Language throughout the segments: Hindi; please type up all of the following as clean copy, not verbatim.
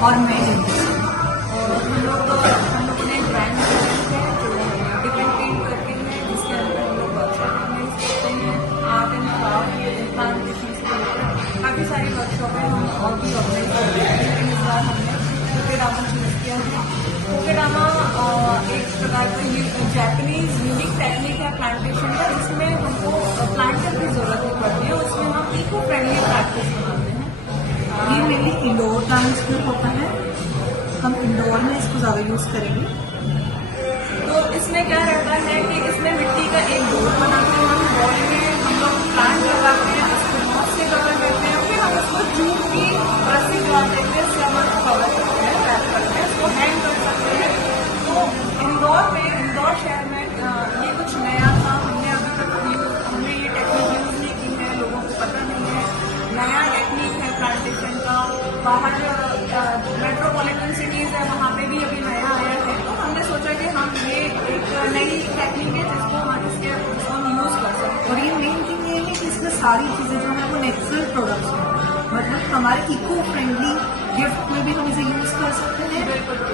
और मैं हिंदी। हम लोगों ने एक ब्रांड है जो डिपेंड पेंट करके है, जिसके अंदर हम लोग वर्कशॉप ऑर्गेनाइज करते हैं। आर्ट एंड क्राफ्ट प्लांटेशन से लेकर काफ़ी सारी वर्कशॉप है हम और भी ऑर्गेनाइज करते हैं। लेकिन इस बार हमने कोकेडामा चूज किया है। कोकेडामा एक प्रकार का जापानीज यूनिक टेक्निक है प्लांटेशन का, जिसमें हमको प्लांटर की जरूरत नहीं पड़ती है। उसमें हम इको फ्रेंडली प्रैक्टिस बनाते हैं। ये मेनली इंडोर प्लांट्स में होता है, हम इंडोर में इसको ज़्यादा यूज़ करेंगे। तो इसमें क्या रहता है कि इसमें मिट्टी का एक बोर्ड बनाते हैं, हम बोर्ड में हम लोग प्लांट लगाते हैं, उसको मॉस से कवर करते हैं, फिर हम उसको जूट की रस्सी जो आप देखते हैं उससे हम उसको कवर करते हैं, पैक करते हैं, उसको हैंग कर सकते हैं। तो इंदौर शहर में ये कुछ नया था, हमने अभी तक हमने ये टेक्निक यूज नहीं की है, लोगों को पता नहीं है। नया टेक्निक है प्लांटेशन का, बाहर मेट्रोपॉलिटन सिटीज है वहाँ पे भी अभी नया आया है। तो हमने सोचा कि हम ये एक नई टेक्निक है जिसको हम यूज कर सकते हैं। और ये मेन थिंग ये है कि इसमें सारी चीज़ें जो है वो नेचुरल प्रोडक्ट्स हैं, मतलब हमारे इको फ्रेंडली गिफ्ट में भी हम इसे यूज़ कर सकते हैं।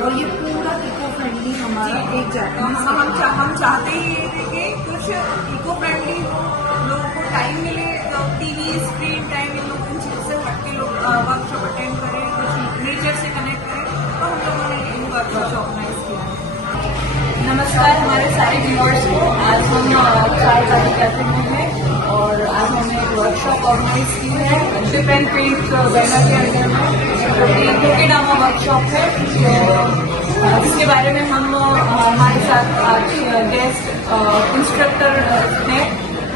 और ये पूरा इको फ्रेंडली हमारा एक जापानीज हम चाहते ही ये थे कि कुछ इको फ्रेंडली हो, लोगों को टाइम मिले, टीवी स्क्रीन टाइम इन लोग इन चीज़ों से हट के लोग वर्कशॉप अटेंड करें, कुछ नेचर से कनेक्ट करें। तो हम लोगों ने इन वर्कशॉप ऑर्गेनाइज किया है। नमस्कार हमारे सारे व्यूअर्स को, आज हम चाय पानी कैफे में हैं और आज हमने एक वर्कशॉप ऑर्गेनाइज की है डिप एंड पेंट बैनर के अंदर में। कोकेडामा वर्कशॉप है जिसके बारे में हम हमारे साथ आज गेस्ट इंस्ट्रक्टर हैं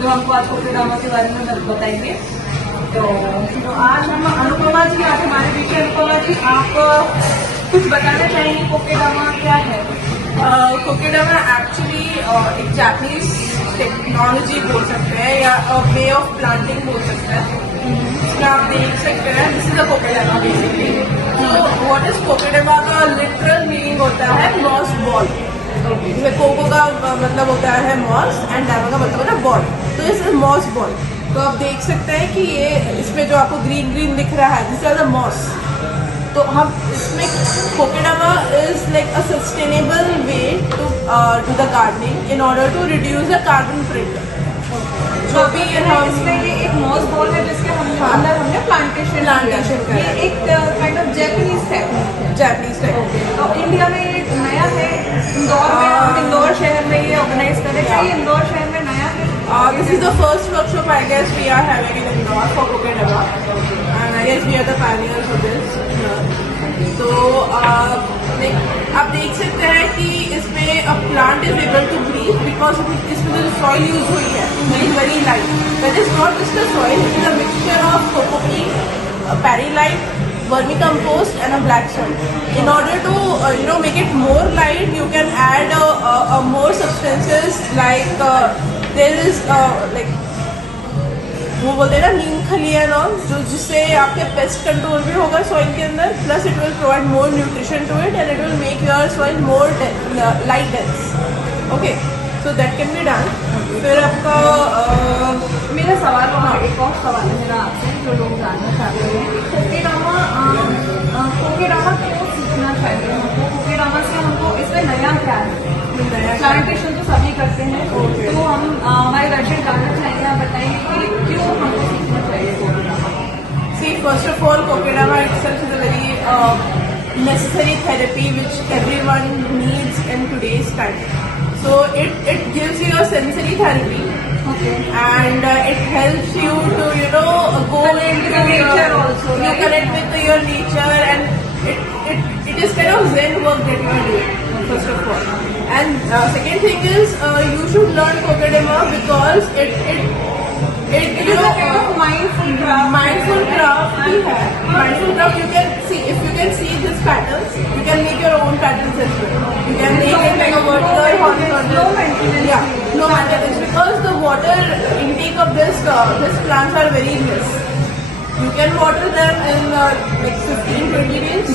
जो हमको आज कोकेडामा के बारे में बताएंगे। तो आज हम अनुपमा जी, आज हमारे बीच में अनुपमा जी, आप कुछ बताना चाहेंगे कोकेडामा क्या है? कोकेडामा एक्चुअली एक जापानीज टेक्नोलॉजी बोल सकते हैं या वे ऑफ प्लांटिंग बोल सकते हैं। इसमें आप देख सकते हैं दिस इज अ कोकेडामा बेसिकली। तो व्हाट इज कोकेडामा का लिटरल मीनिंग होता है मॉस बॉल। कोको का मतलब होता है मॉस एंड डामा का मतलब होता है बॉल, तो दिस इज मॉस बॉल। तो आप देख सकते हैं कि ये इसमें जो आपको ग्रीन ग्रीन दिख रहा है दिस इज अ मॉस। तो हम इसमें kokedama is like a sustainable way to do the gardening in order to reduce the carbon print. जो भी इसमें ये एक मॉस बॉल है जिसके अंदर हमने प्लांटेशन का ये एक काइंड ऑफ जापानीज टेक्निक है। जापानीज टेक्निक तो इंडिया में ये नया है, इंदौर में, हम इंदौर शहर में ये ऑर्गेनाइज करें। क्या ये इंदौर शहर में नया है? This is the first workshop I guess we are having in Indore for Kokedama, and I guess we are the pioneers of this. तो आप देख सकते हैं कि इसमें a plant is able to breathe because इसमें जो soil यूज हुई है it is very light. That is not just a soil, it is a mixture of coco peat, perlite, vermicompost and a black soil. In order to make it more light, you can add more substances like there is like वो बोलते हैं ना नीम खलियान और जो जिससे आपके पेस्ट कंट्रोल भी होगा सॉइल के अंदर, plus it will provide more nutrition to it and it will make your soil more light dense. Okay, so that can be done. फिर आपका मेरा सवाल एक और सवाल है मेरा आपसे, जो लोग जानना चाहते हैं कि कोकेडामा क्यों सीखना चाहिए हमको? कोकेडामा से हमको इसमें नया क्या है? प्लांटेशन तो सभी करते हैं, तो हम हमारे दर्शक जानना चाहेंगे, आप बताएंगे कि क्यों हमको सीखना चाहिए कोकेडामा? See, first of all, Kokedama itself is a very necessary therapy which everyone needs in today's time. So it gives you a sensory therapy, Okay. and it helps you to go Connect with nature also, You right? connect with your nature, and it is kind of Zen work that you are doing. First of all, and second thing is you should learn Kokedama because it It is a kind of mindful craft. mindful craft भी है। Mindful craft you can see, if you can see these patterns, you can make your own patterns as well. You can make it like a vertical or horizontal. No maintenance. Yeah, no maintenance because the water intake of this plants are very less. You can water them in like 15-20 days.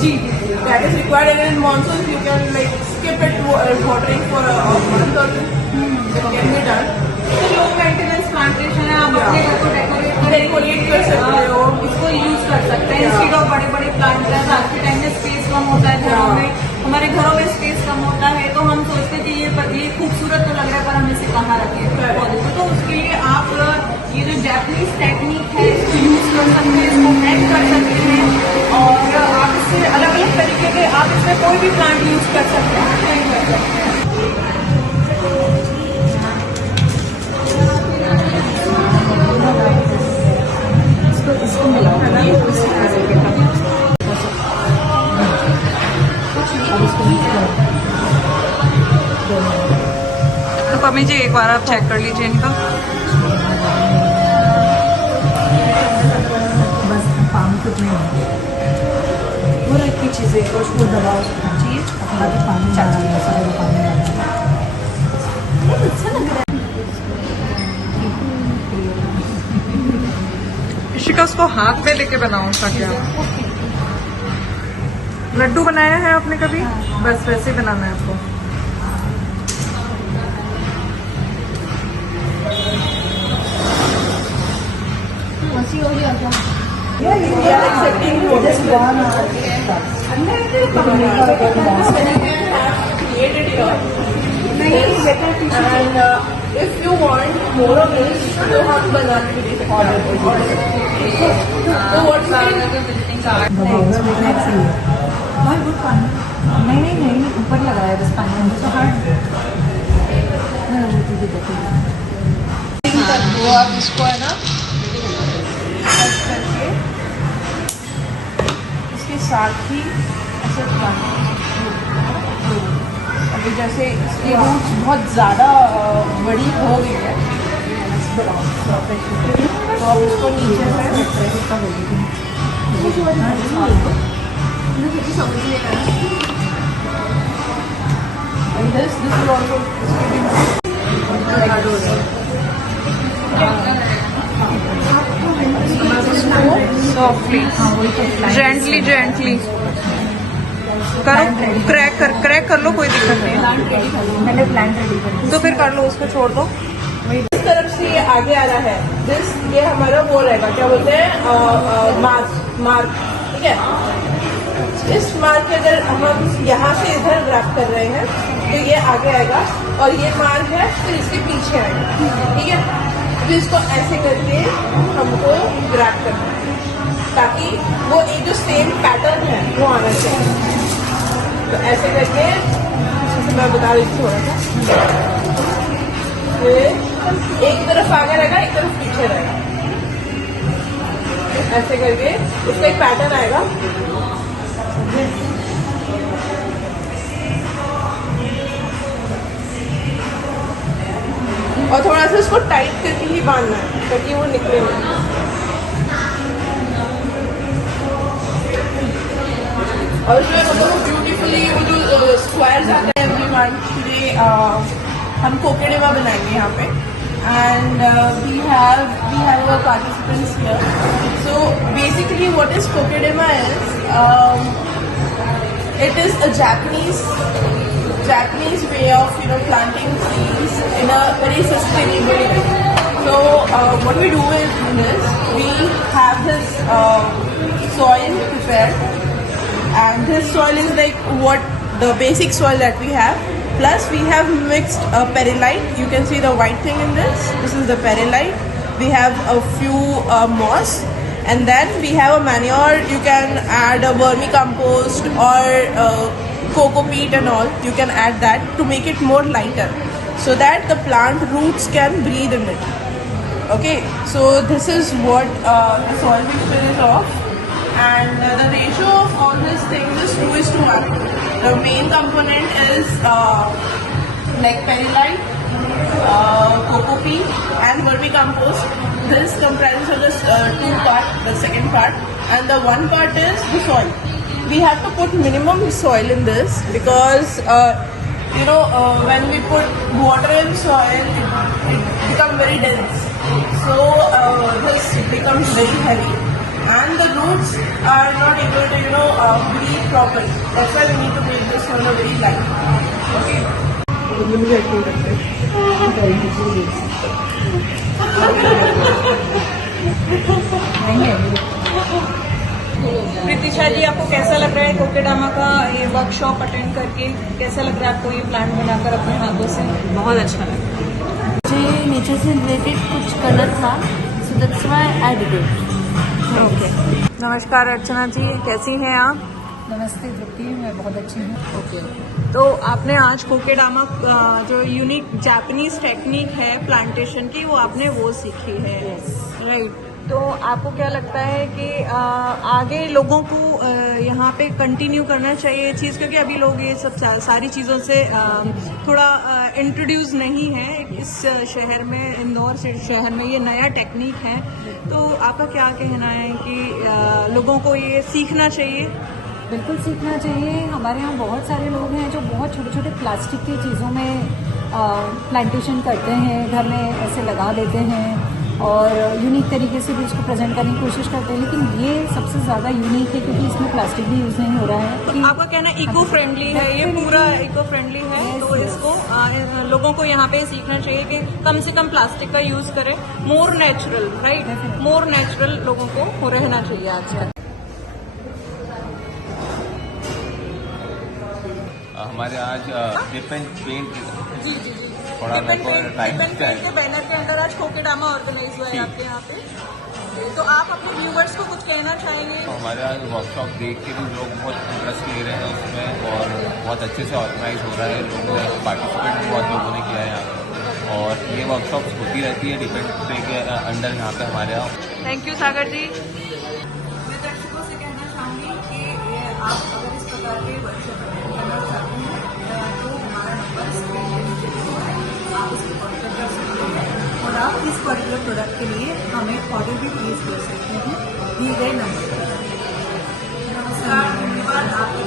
That is required, and in monsoons you can like skip it watering for a month or two. It can be done. तो लो मेंटेनेंस प्लांटेशन है, आप अपने घर को डेकोरेट कर सकते हो, इसको यूज कर सकते हैं इंस्टेड ऑफ बड़े बड़े प्लांट। आज के टाइम में स्पेस में कोई भी प्लांट यूज कर सकते हैं, कोई कर सकते हैं। इसको मिलाओ है ना, तो पम्मी जी एक बार आप चेक कर लीजिए इनका। बस पानी कितने वो रखी चीज़ें और उसको दबाओ चाहिए अपना भी पानी डाल दिया सारा पानी डाल अच्छा लग रहा है। इशिका उसको हाथ में लेके बनाओ उसका क्या लड्डू बनाया है आपने कभी? बस वैसे ही बनाना है आपको। वैसी हो गया क्या? And if you want more of this, तो हम बना के दे सकते हैं। तो what बहुत गुड पानी नहीं ऊपर लगाया बस पानी अंदर तो हार्ड वो आप इसको है ना कट करके इसके साथ ही ऐसे अभी जैसे इसकी रूट्स बहुत ज़्यादा बड़ी हो गई है तो अब इसको नीचे से this will also softly gently gently करो, क्रैक कर लो, कोई दिक्कत नहीं है। मैंने प्लान रेडी कर तो फिर कर लो, उसको छोड़ दो। इस तरफ से ये आगे आ रहा है ये हमारा वो रहेगा, क्या बोलते हैं मार्क ठीक है। इस मार्क के अगर हम यहाँ से इधर ग्राफ कर रहे हैं तो ये आगे आएगा और ये मार्क है फिर इसके पीछे आएगा, ठीक है। फिर इसको ऐसे करके हमको ग्राफ करना है ताकि वो एक जो सेम पैटर्न है वो आना चाहिए। तो ऐसे करके जैसे मैं बता रही थी थोड़ा सा, फिर एक तरफ आगे रहेगा एक तरफ पीछे रहेगा, ऐसे करके उसका एक पैटर्न आएगा। और थोड़ा सा इसको टाइट करके ही बांधना है ताकि वो निकले नहीं। और जो मतलब ब्यूटीफुली वो जो स्क्वायर्स आते हैं एवरीवन टुडे हम कोकेडेमा बनाएंगे यहाँ पे and we have our participants here. So basically what is kokedama is it is a Japanese way of planting trees in a very sustainable way. So what we do is we have this soil prepared, and this soil is like what the basic soil that we have. Plus we have mixed perlite. You can see the white thing in this. This is the perlite. We have a few moss. And then we have a manure. You can add a vermicompost or coco peat and all. You can add that to make it more lighter, so that the plant roots can breathe in it. Okay, so this is what the soil mixture is of, and the ratio of all these things is 2:1. The main component is like perlite, coco peat, and vermicompost. This comprises of this two part, the second part, and the one part is the soil. We have to put minimum soil in this because when we put water in soil, it becomes very dense. So this becomes very heavy, and the roots are not able to breathe properly. That's why we need to make this soil very light. Okay. प्रीतिशा जी, आपको कैसा लग रहा है कोकेडामा का ये वर्कशॉप अटेंड करके? कैसा लग रहा है आपको ये प्लांट बनाकर अपने हाथों से? बहुत अच्छा लगा। मुझे नेचर से रिलेटेड कुछ करना था, so that's why I did it. Okay. नमस्कार अर्चना जी, कैसी हैं आप? नमस्ते तृप्ति, मैं बहुत अच्छी हूँ। ओके, तो आपने आज कोकेडामा जो यूनिक जापानीज टेक्निक है प्लांटेशन की, वो आपने वो सीखी है, राइट? तो आपको क्या लगता है कि आगे लोगों को यहाँ पे कंटिन्यू करना चाहिए ये चीज़, क्योंकि अभी लोग ये सब सारी चीज़ों से थोड़ा इंट्रोड्यूस नहीं है इस शहर में, इंदौर शहर में ये नया टेक्निक है, तो आपका क्या कहना है कि लोगों को ये सीखना चाहिए? बिल्कुल सीखना चाहिए। हमारे यहाँ बहुत सारे लोग हैं जो बहुत छोटे छोटे प्लास्टिक की चीज़ों में प्लांटेशन करते हैं, घर में ऐसे लगा देते हैं और यूनिक तरीके से भी उसको प्रेजेंट करने की कोशिश करते हैं, लेकिन ये सबसे ज़्यादा यूनिक है क्योंकि इसमें प्लास्टिक भी यूज़ नहीं हो रहा है। तो आपका कहना इको फ्रेंडली है, ये पूरा इको फ्रेंडली है, तो इसको लोगों को यहाँ पे सीखना चाहिए कि कम से कम प्लास्टिक का यूज करें, more natural, right? More natural लोगों को रहना चाहिए आजकल। हमारे आज डिफरेंट पेंट जी जी जी, थोड़ा मेरे को टाइम के बैनर के अंदर आज कोकेडामा ऑर्गेनाइज हुआ है आपके यहाँ पे, तो आप अपने व्यूवर्स को कुछ कहना चाहेंगे? तो हमारे आज वर्कशॉप देख के भी लोग बहुत इंटरेस्ट ले रहे हैं उसमें और बहुत अच्छे से ऑर्गेनाइज हो रहा है, लोगों ने पार्टिसिपेट भी बहुत लोगों ने किया है यहाँ पे, और ये वर्कशॉप्स होती रहती है डिफरेंट डे के अंडर यहाँ पे हमारे यहाँ। थैंक यू सागर जी। मैं दर्शकों से कहना चाहूँगी कि आप अगर इस प्रकार के वर्कशॉप अटेंड करना चाहते हैं तो हमारा नंबर स्क्रीन पे नीचे दिया है, आप इस पर कॉन्टेक्ट कर सकते हैं और आप इस पर्टिकुलर प्रोडक्ट के लिए हमें ऑर्डर भी प्लेस कर सकते हैं दिए गए नंबर पर। नमस्कार, धन्यवाद आपका।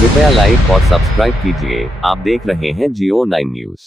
कृपया लाइक और सब्सक्राइब कीजिए। आप देख रहे हैं जियो 9 न्यूज़।